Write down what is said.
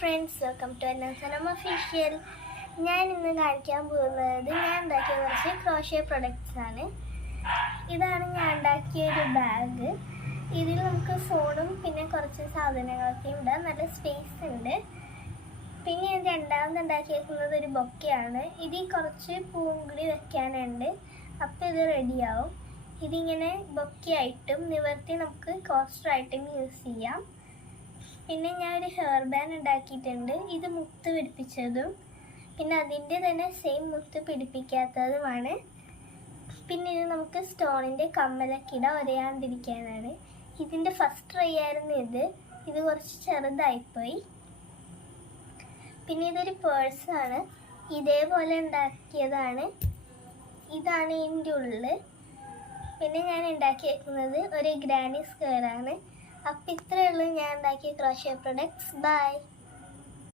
Friends, welcome to Annasanam official. ഞാൻ ഇന്ന് കാണിക്കാൻ പോകുന്നത് ഞാൻ ഉണ്ടാക്കിയ കുറച്ച് ക്രോഷ്യ പ്രൊഡക്ട്സ് ആണ്. ഇതാണ് ഞാൻ ഉണ്ടാക്കിയ ഒരു ബാഗ്. ഇതിൽ നമുക്ക് ഫോണും പിന്നെ കുറച്ച് സാധനങ്ങളൊക്കെ ഉണ്ട്. നല്ല സ്പേസ് ഉണ്ട്. പിന്നെ ഞാൻ രണ്ടാമത് ഉണ്ടാക്കിയേക്കുന്നത് ഒരു ബൊക്കെയാണ്. ഇതിൽ കുറച്ച് പൂവും കൂടി വെക്കാനുണ്ട്. അപ്പോൾ ഇത് റെഡിയാവും. ഇതിങ്ങനെ ബൊക്കെയായിട്ടും നിവർത്തി നമുക്ക് കോസ്റ്ററായിട്ടും യൂസ് ചെയ്യാം. പിന്നെ ഞാൻ ഒരു ഹെയർ ബാൻഡ് ഉണ്ടാക്കിയിട്ടുണ്ട്. ഇത് മുത്ത് പിടിപ്പിച്ചതും പിന്നെ അതിൻ്റെ തന്നെ സെയിം മുത്ത് പിടിപ്പിക്കാത്തതുമാണ്. പിന്നെ ഇത് നമുക്ക് സ്റ്റോണിൻ്റെ കമ്മലൊക്കെ ഇടാൻ ഒരയാണ്ടിരിക്കാനാണ്. ഇതിൻ്റെ ഫസ്റ്റ് ട്രൈ ആയിരുന്നു ഇത് കുറച്ച് ചെറുതായിപ്പോയി. പിന്നെ ഇതൊരു പേഴ്സാണ്, ഇതേപോലെ ഉണ്ടാക്കിയതാണ്. ഇതാണ് ഇതിൻ്റെ ഉള്ളിൽ. പിന്നെ ഞാൻ ഉണ്ടാക്കിയേക്കുന്നത് ഒരു ഗ്രാനി സ്ക്വയറാണ്. അപ്പോൾ ഇത്രയേ ഉള്ളൂ ഞാൻ ഉണ്ടാക്കിയ ക്രോഷ്യ പ്രൊഡക്ട്സ്. ബൈ.